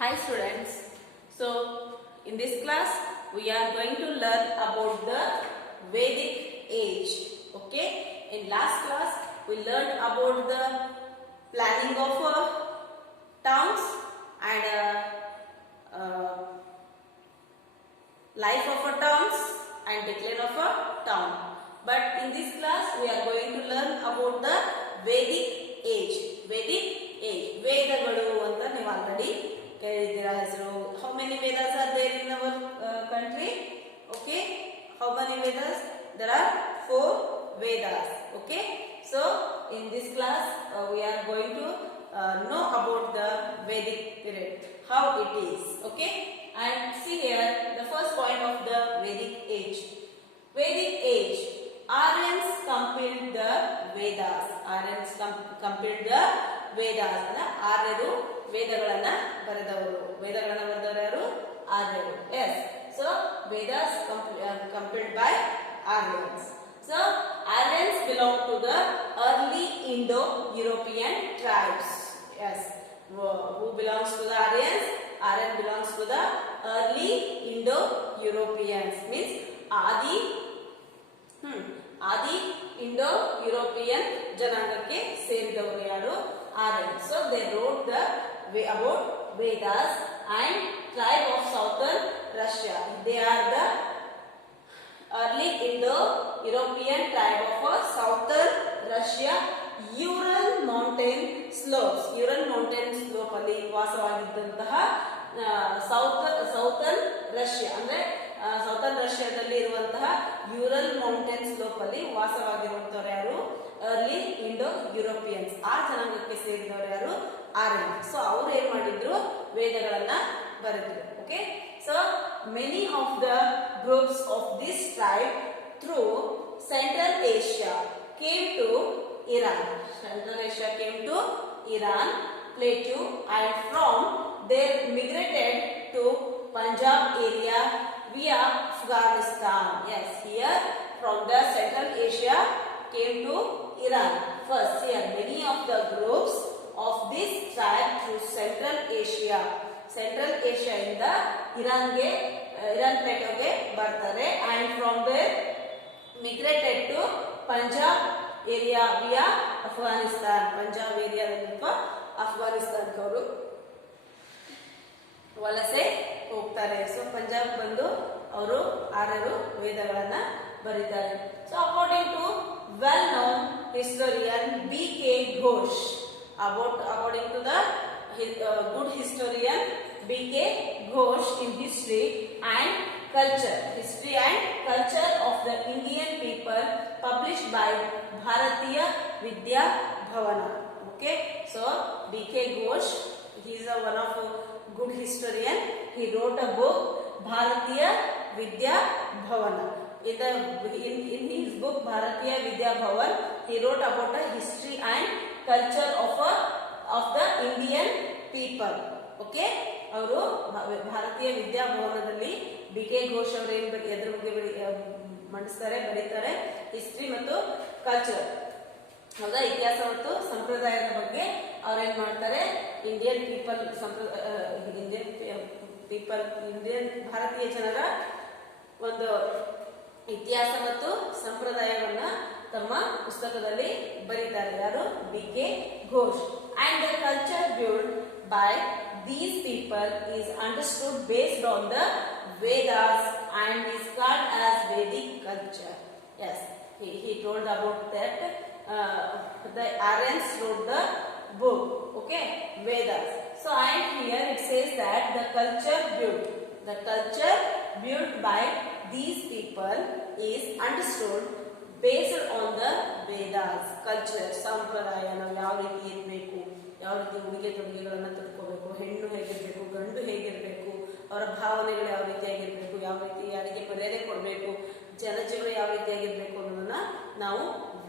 Hi students. So in this class we are going to learn about the Vedic age. Okay. In last class we learned about the planning of towns and life of a towns and decline of a town. But in this class we are going to learn about the Vedic age. Vedic age. ವೇದಗಳು ಅಂತ ನೀವು already ಕೇಳಿದ್ದೀರಾ ಹೆಸರು. How many Vedas are there in our country? Okay. How many Vedas? There are 4 Vedas. Okay. So in this class we are going to know about the Vedic period, how it is. Okay. And see here the first point of the Vedic age. Vedic age. Aryans compiled the Vedas. Aryans compiled the Vedas. ಆರ್ಯರು ವೇದಗಳನ್ನ ಬರೆದವರು. ವೇದಗಳನ್ನ ಬರೆದವರು ಯಾರು? ಆರ್ಯರು. Yes. So Vedas compiled by Aryans. So Aryans belong to the early Indo-European tribes. Yes. Who belongs to the Aryans? Aryan belongs to the early Indo-Europeans. Means Adi Indo-European ಜನಾಂಗಕ್ಕೆ ಸೇರಿದವರು ಯಾರು? Aryan. So they wrote the about Vedas and tribe of southern Russia. They are the early Indo-European tribe of southern Russia, Ural mountain slopes. Ural mountain slope ಅಲ್ಲಿ ವಾಸವಾಗಿದ್ದಂತಹ southern Russia ಅಂದ್ರೆ southern ರಷ್ಯಾದಲ್ಲಿ ಇರುವಂತಹ Ural mountain slope ಅಲ್ಲಿ ವಾಸವಾಗಿರುವಂತವ್ರು ಯಾರು? Early Indo Europeans. ಆ ಜನಾಂಗಕ್ಕೆ ಸೇರಿದವರು ಯಾರು? ಆರ್ಯನ್. ಸೊ ಅವರು ಏನ್ ಮಾಡಿದ್ರು? ವೇದಗಳನ್ನ ಬರೆದ್ರು. Okay. So many of the groups of this tribe through central Asia came to Iran. Central Asia came to Iran, Plateau, and from there migrated to Punjab area via Afghanistan. Yes, here from the Central Asia came to Iran. First, here many of the groups of this tribe through Central Asia. Central Asia ಇಂದ Iran plateau ಗೆ ಬರ್ತಾರೆ. And from there migrated to Punjab area via Afghanistan. Punjab ಏರಿಯಾದಲ್ಲಿರುವ ಅಫ್ಘಾನಿಸ್ತಾನಕ್ಕೆ ಅವರು ವಲಸೆ ಹೋಗ್ತಾರೆ. So Punjab ಬಂದು ಅವರು ಆರ್ಯರು ವೇದಗಳನ್ನ ಬರೀತಾರೆ. So according to well known historian B.K. Ghosh, according to the good historian B.K. Ghosh in history and culture of the Indian people, published by Bharatiya Vidya Bhavana. Okay, so B.K. Ghosh, he is one of a good historian. He wrote a book Bharatiya Vidya Bhavana. In his book Bharatiya Vidya Bhavan, he wrote about the history and culture of the Indian people. Okay, ಅವರು ಭಾರತೀಯ ವಿದ್ಯಾಭವನದಲ್ಲಿ B.K. Ghosh ಅವರು ಎದ್ರ ಬಗ್ಗೆ ಮಂಡಿಸ್ತಾರೆ, ಬರೀತಾರೆ history ಮತ್ತು culture, ಹೌದಾ, ಇತಿಹಾಸ ಮತ್ತು ಸಂಪ್ರದಾಯದ ಬಗ್ಗೆ ಅವ್ರೇನ್ ಮಾಡ್ತಾರೆ? ಇಂಡಿಯನ್ ಭಾರತೀಯ ಜನರ ಒಂದು ಇತಿಹಾಸ ಮತ್ತು ಸಂಪ್ರದಾಯವನ್ನ ತಮ್ಮ ಪುಸ್ತಕದಲ್ಲಿ ಬರೀತಾರೆ. ಯಾರು? B.K. Ghosh. And the culture built by these people is understood based on the Vedas and is called as Vedic culture. Yes, he told about that. The Aryans wrote the book, okay, Vedas. So and here it says that the culture built by these people is understood based on the Vedas. Culture, ಸಂಪ್ರದಾಯ, ನಾವು ಯಾವ ರೀತಿ ಇರಬೇಕು, ಯಾವ ರೀತಿ ಉಡುಗೆ ತೊಡುಗೆಗಳನ್ನು ತೊಡ್ಕೋಬೇಕು, ಹೆಣ್ಣು ಹೇಗಿರಬೇಕು, ಗಂಡು ಹೇಗಿರಬೇಕು, ಅವರ ಭಾವನೆಗಳು ಯಾವ ರೀತಿಯಾಗಿರ್ಬೇಕು, ಯಾವ ರೀತಿ ಯಾರಿಗೆ ಮರ್ಯಾದೆ ಕೊಡಬೇಕು, ಜನಜೀವನ ಯಾವ ರೀತಿಯಾಗಿರ್ಬೇಕು ಅನ್ನೋದನ್ನ ನಾವು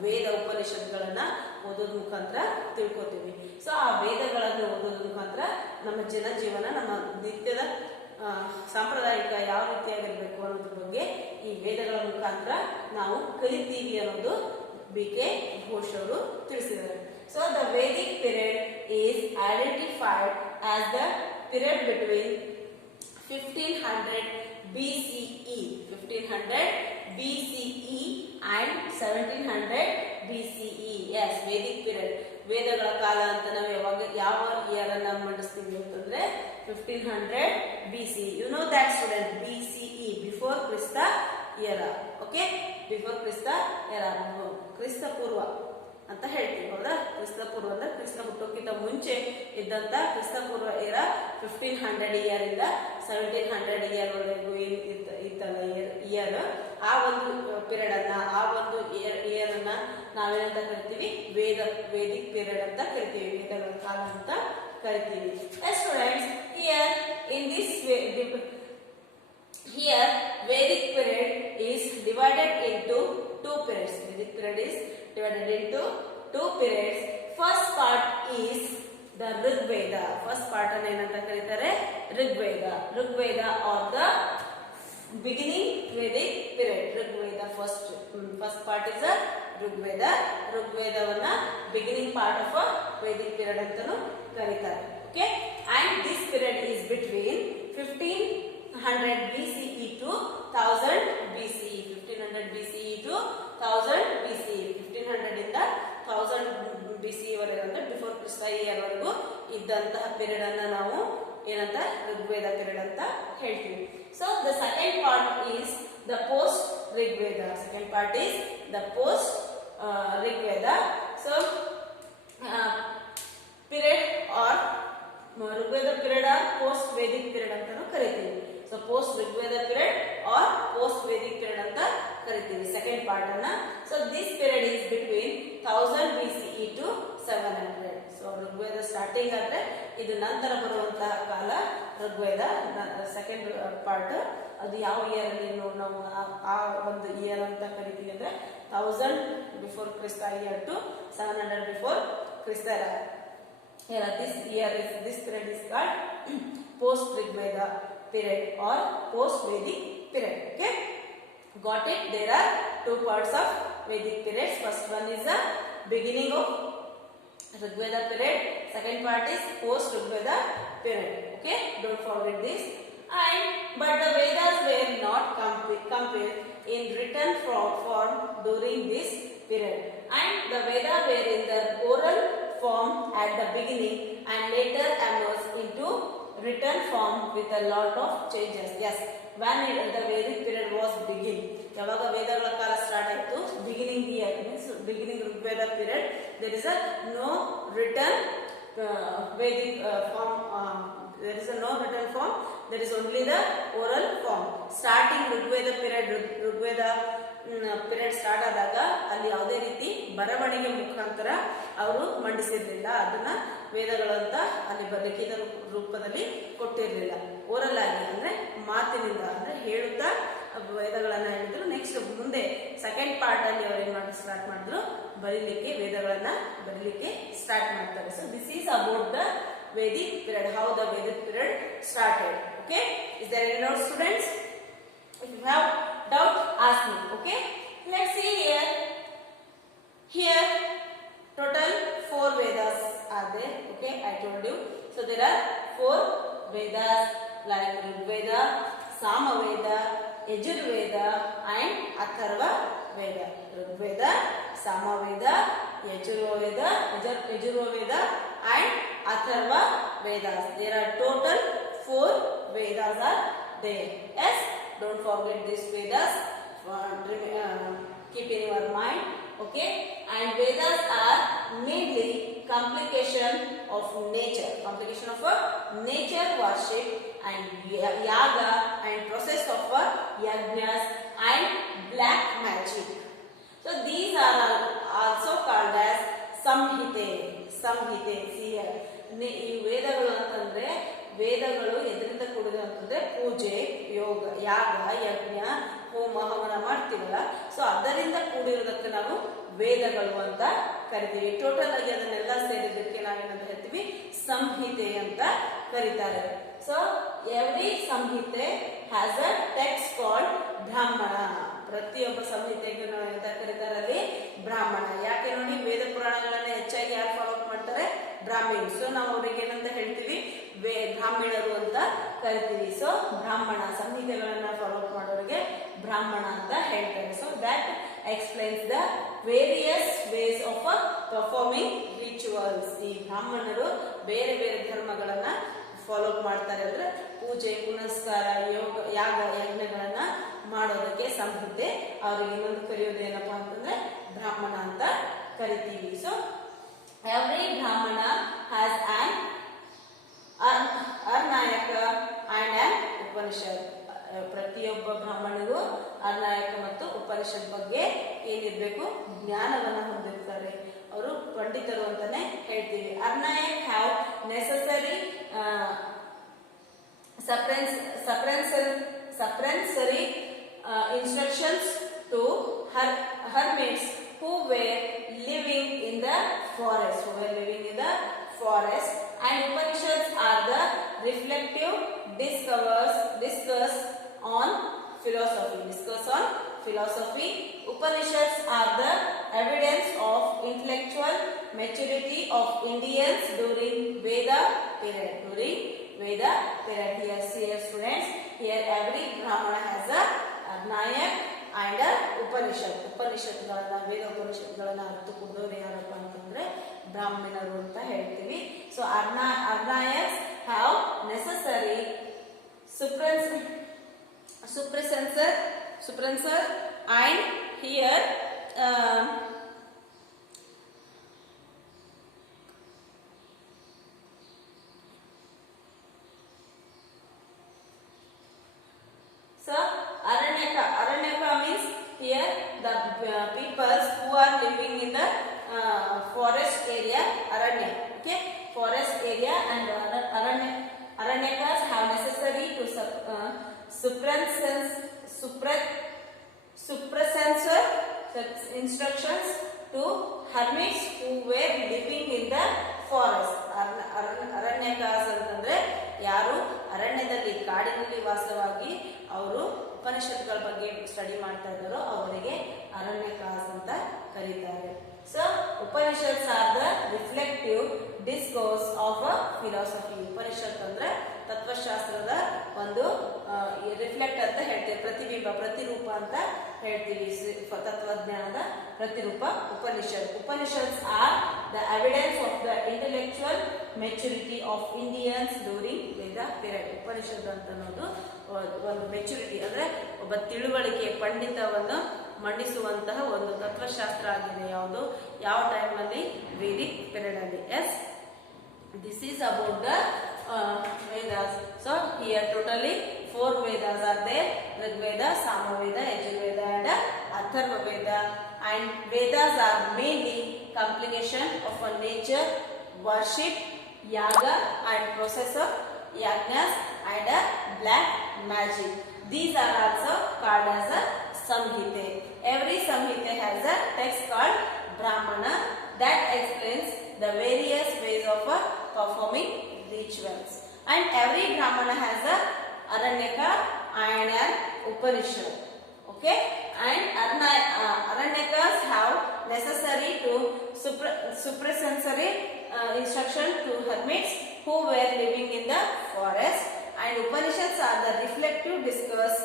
ವೇದ ಉಪನಿಷತ್ಗಳನ್ನ ಓದೋದ್ ಮುಖಾಂತರ ತಿಳ್ಕೊತೀವಿ. ಸೊ ಆ ವೇದಗಳನ್ನು ಓದೋದ್ ಮುಖಾಂತರ ನಮ್ಮ ಜನಜೀವನ, ನಮ್ಮ ನಿತ್ಯದ ಸಾಂಪ್ರದಾಯಿಕ ಯಾವ ರೀತಿಯಾಗಿರ್ಬೇಕು ಅನ್ನೋದ್ರ ಬಗ್ಗೆ ಈ ವೇದಗಳ ಮುಖಾಂತರ ನಾವು ಕಲಿತೀವಿ ಅನ್ನೋದು B.K. ಘೋಷ್ ಅವರು ತಿಳಿಸಿದ್ದಾರೆ. So the Vedic period is identified as the period between 1500 BCE, 1500 BCE and 1700 BCE. Yes, Vedic period. ವೇದಗಳ ಕಾಲ ಅಂತ ನಾವು ಯಾವಾಗ ಯಾವ ಇಯರ್ ಅನ್ನ ಮಂಡಿಸ್ತೀವಿ ಅಂತಂದ್ರೆ 1500 BCE. You know that student, BCE, before Krista era. Okay, before Krista era, ಕ್ರಿಸ್ತ ಪೂರ್ವ ಅಂತ ಹೇಳ್ತೀವಿ. ಹೌದಾ? ಕ್ರಿಸ್ತ ಪೂರ್ವ ಅಂದ್ರೆ ಕ್ರಿಸ್ತ ಹುಟ್ಟೋಕ್ಕಿಂತ ಮುಂಚೆ ಇದ್ದಂತ ಕ್ರಿಸ್ತ ಪೂರ್ವ ಇಯರ್ 1500 ಇಯರ್ ಇಂದ 1700 ಇಯರ್ ವರೆಗೂ ಇತ್ತಲ್ಲ ಇಯರ್, ಆ ಒಂದು ಪೀರಿಯಡ್ ಅನ್ನ, ಆ ಒಂದು ಇಯರ್ ಅನ್ನ ನಾವೇನಂತ ಕರಿತೀವಿ? ವೇದಿಕ್ ಪೀರಿಯಡ್ ಅಂತ ಕರಿತೀವಿ, ವೇದಗಳ ಕಾಲ ಅಂತ ಕರಿತೀವಿ. Students, here in this here Vedic period is divided into two periods. Vedic period is divided into two periods. First part is the Rigveda. First part ಅನ್ನು ಏನಂತ ಕರೀತಾರೆ? Rigveda. Rigveda or the beginning Vedic period. Rigveda first part is the Rigveda. Rigvedavನ್ನ beginning part of a Vedic period ಅಂತಾನೂ ಕರೀತಾರೆ. Okay, and this period is between 1500 BCE to 1000 BCE. 1500 BCE to 1000 BCE. 1500 ಇಂದ 1000 BCE ವರೆಗೆ ಅಂದ್ರೆ before ಕ್ರಿಸ್ತ year ವರೆಗೂ ಇದ್ದಂತಹ period ಅನ್ನ ನಾವು ಏನಂತ ಋಗ್ವೇದ ಪೀರಿಯಡ್ ಅಂತ ಹೇಳ್ತೀವಿ. So the second part is the post Rigveda. Second part is the post Rigveda. So period or Rigveda period or post Vedic period ಅಂತಾನು ಕರಿತೀವಿ. So post Rigveda period or post Vedic period ಅಂತ ಕರಿತೀವಿ ಸೆಕೆಂಡ್ ಪಾರ್ಟ್ ಅನ್ನ. So this period is between 1000 BCE to 700. So Rigveda starting ಆದ್ರೆ ಇದು ನಂತರ ಬರುವಂತಹ ಕಾಲ ಋಗ್ವೇದ ಸೆಕೆಂಡ್ ಪಾರ್ಟ್. ಅದು ಯಾವ ಇಯರ್ ಅಲ್ಲಿ ನಾವು ಆ ಒಂದು ಇಯರ್ ಅಂತ ಕರಿತೀವಿ ಅಂದ್ರೆ 1000 ಬಿಫೋರ್ ಕ್ರಿಸ್ತ ಇಯರ್ ಟು 700 ಬಿಫೋರ್ ಕ್ರಿಸ್ತ era. This period is called post Rigveda period or post Vedic period. Okay, got it? There are two parts of Vedic periods. First one is the beginning of Rigveda period. Second part is post Rigveda period. Okay, don't forget this. But the Vedas were not compiled in written form during this period, and the Vedas were in the oral form at the beginning and later emerged into written form with a lot of changes. Yes, when the Vedic period was begin, ಯಾವಾಗ ವೇದಗಳ ಕಾಲ start ಆಯಿತು, beginning year means beginning Rigveda period, there is a no written Vedic form. There is a no written form. There is only the oral form. Starting Rigveda period, Rigveda period start ಆದಾಗ ಅಲ್ಲಿ ಯಾವುದೇ ರೀತಿ ಬರವಣಿಗೆ ಮುಖಾಂತರ ಅವರು ಮಂಡಿಸಿರ್ಲಿಲ್ಲ. ಅದನ್ನ ವೇದಗಳಂತ ಅಲ್ಲಿ ಲಿಖಿತ ರೂಪದಲ್ಲಿ ಕೊಟ್ಟಿರಲಿಲ್ಲ. ಓರಲ್ ಆಗಿ ಅಂದ್ರೆ ಮಾತಿನಿಂದ ಅಂದ್ರೆ ಹೇಳುತ್ತಾ ವೇದಗಳನ್ನ ಹೇಳಿದ್ರು. ನೆಕ್ಸ್ಟ್ ಮುಂದೆ ಸೆಕೆಂಡ್ ಪಾರ್ಟ್ ಅಲ್ಲಿ ಅವರು ಏನ್ ಮಾಡಿ ಸ್ಟಾರ್ಟ್ ಮಾಡಿದ್ರು, ಬರೀಲಿಕ್ಕೆ ವೇದಗಳನ್ನ ಬರೀಲಿಕ್ಕೆ ಸ್ಟಾರ್ಟ್ ಮಾಡ್ತಾರೆ. So this is about the Vedic period, how the Vedic period started. Okay, is there any doubt, students? If you have doubt, ask me. Okay, let's see here. Here total 4 Vedas are there. Okay, I told you. So there are 4 Vedas like Rigveda, Samaveda, Yajurveda and Atharva Veda. Rigveda, Samaveda, Yajurveda and Atharva Vedas. There are total 4 Vedas are there. Yes, don't forget these Vedas. Keep in your mind. Okay, and Vedas are mainly complication of nature worship and yaga and process of yajnas and black magic. So these are also called as samhite. See here, ಈ ವೇದಗಳು ಅಂತಂದ್ರೆ ವೇದಗಳು ಎದರಿಂದ ಕೂಡಿದೆ ಅಂತಂದ್ರೆ ಪೂಜೆ, ಯೋಗ, ಯಾಗ, ಯಜ್ಞ, ಹೋಮ ಹವನ ಮಾಡ್ತೀವಲ್ಲ, ಸೊ ಅದರಿಂದ ಕೂಡಿರೋದಕ್ಕೆ ನಾವು ವೇದಗಳು ಅಂತ ಕರಿತೀವಿ. ಟೋಟಲ್ ಆಗಿ ಅದನ್ನೆಲ್ಲ ಸೇರಿದಕ್ಕೆ ನಾವೇನಂತ ಹೇಳ್ತೀವಿ, ಸಂಹಿತೆ ಅಂತ ಕರೀತಾರೆ. ಸೊ ಎವ್ರಿ ಸಂಹಿತೆ ಹ್ಯಾಸ್ ಅ ಟೆಕ್ಸ್ಟ್ ಕಾಲ್ಡ್ ಬ್ರಾಹ್ಮಣ. ಪ್ರತಿಯೊಬ್ಬ ಸಂಹಿತೆಗೆ ನಾವು ಎಂತ ಕರೀತಾರೆ, ಅಲ್ಲಿ ಬ್ರಾಹ್ಮಣ. ಯಾಕೆ ನೋಡಿ, ವೇದ ಪುರಾಣಗಳನ್ನ ಹೆಚ್ಚಾಗಿ ಯಾರು ಫಾಲೋ ಮಾಡ್ತಾರೆ, ಬ್ರಾಹ್ಮಿನ್ಸ್. ಸೊ ನಾವು ಅವ್ರಿಗೆ ಏನಂತ ಹೇಳ್ತೀವಿ, ಬ್ರಾಹ್ಮಣರು ಅಂತ ಕರಿತೀವಿ. ಸೊ ಬ್ರಾಹ್ಮಣ, ಸಂಹಿತೆಗಳನ್ನ ಫಾಲೋ ಮಾಡೋರಿಗೆ ಬ್ರಾಹ್ಮಣ ಅಂತ ಹೇಳ್ತಾರೆ. So that explains the various ways of performing rituals. ಈ ಬ್ರಾಹ್ಮಣರು ಬೇರೆ ಬೇರೆ ಧರ್ಮಗಳನ್ನ ಫಾಲೋ ಮಾಡ್ತಾರೆ, ಅಂದ್ರೆ ಪೂಜೆ ಪುನಸ್ಕಾರ ಯಾಗ ಯಜ್ಞಗಳನ್ನ ಮಾಡೋದಕ್ಕೆ ಸಂಹಿತೆ. ಅವ್ರಿಗೆ ಇನ್ನೊಂದು ಕರೆಯೋದು ಏನಪ್ಪಾ ಅಂತಂದ್ರೆ ಬ್ರಾಹ್ಮಣ ಅಂತ ಕರಿತೀವಿ. So every Brahmana has an Aranyaka and an Upanishad. ಪ್ರತಿಯೊಬ್ಬ ಬ್ರಾಹ್ಮಣನಿಗೂ ಅರ್ನಾಯಕ ಮತ್ತು ಉಪನಿಷತ್ ಬಗ್ಗೆ ಏನಿರ್ಬೇಕು, ಜ್ಞಾನವನ್ನ ಹೊಂದಿರ್ತಾರೆ. ಅವರು ಪಂಡಿತರು ಅಂತಾನೆ ಹೇಳ್ತೀವಿ. Aranyaka have necessary supplementary instructions to hermits who were living in the forest. And Upanishads are the reflective discuss on philosophy. Upanishads are the evidence of intellectual maturity of Indians during Veda period. Here students, here every Brahmana has a Arnayak and a Upanishad. ಉಪನಿಷತ್ಗಳನ್ನ, ವೇದ ಉಪನಿಷತ್ಗಳನ್ನ ಅರ್ಥಕೊಂಡವ್ರು ಯಾರಪ್ಪ ಅಂತಂದ್ರೆ ಬ್ರಾಹ್ಮಣರು ಅಂತ ಹೇಳ್ತೀವಿ. So Arnayaks have necessary suppressor and here Aranyaka means here the peoples who are living in the forest area, Aranya, okay, forest area, and Aranyakas have necessary to suppressor instructions to hermits who were living in the forest. Aranyakas ಅಂತಂದ್ರೆ ಯಾರು ಅರಣ್ಯದಲ್ಲಿ, ಕಾಡಿನಲ್ಲಿ ವಾಸವಾಗಿ ಅವರು ಉಪನಿಷತ್ಗಳ ಬಗ್ಗೆ study ಮಾಡ್ತಾ ಇದ್ದಾರೋ ಅವರಿಗೆ ಅರಣ್ಯಕಾಸ್ ಅಂತ ಕರೀತಾರೆ. So Upanishads are the reflective discourse of philosophy. Upanishad ಅಂದ್ರೆ ತತ್ವಶಾಸ್ತ್ರದ ಒಂದು ರಿಫ್ಲೆಕ್ಟ್ ಅಂತ ಹೇಳ್ತೀವಿ, ಪ್ರತಿಬಿಂಬ, ಪ್ರತಿರೂಪ ಅಂತ ಹೇಳ್ತೀವಿ. ತತ್ವಜ್ಞಾನದ ಪ್ರತಿರೂಪ Upanishads are the evidence of the intellectual maturity of Indians during Veda period. Upanishad ಅಂತ ಅನ್ನೋದು ಒಂದು ಮೆಚುರಿಟಿ ಅಂದ್ರೆ ಒಬ್ಬ ತಿಳುವಳಿಕೆ, ಪಂಡಿತವನ್ನು ಮಂಡಿಸುವಂತಹ ಒಂದು ತತ್ವಶಾಸ್ತ್ರ ಆಗಿದೆ. ಯಾವುದು, ಯಾವ ಟೈಮ್ ಅಲ್ಲಿ, ವೇದಿಕ್ ಪೀರಿಯಡ್ ಅಲ್ಲಿ. Yes, this is about the Vedas. So here totally 4 Vedas are there: Rigveda, Samaveda, Yajurveda and Atharvaveda. And Vedas are mainly compilation of a nature, worship, yaga and process of yagnas and black magic. These are also called as a Samhite. Every Samhite has a text called Brahmana that explains the various ways of performing rituals. And every Brahmana has a Aranyaka and an Upanishad. Okay? And Aranyakas have necessary to suppressensory instruction to hermits who were living in the forest. And Upanishads are the reflective discourse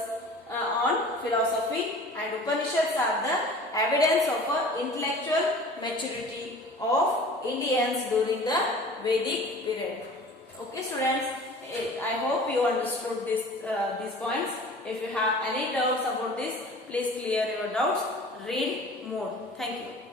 on philosophy. And Upanishads are the evidence of intellectual maturity of Indians during the Vedic period. Okay students, I hope you understood these points. If you have any doubts about this, please clear your doubts. Read more. Thank you.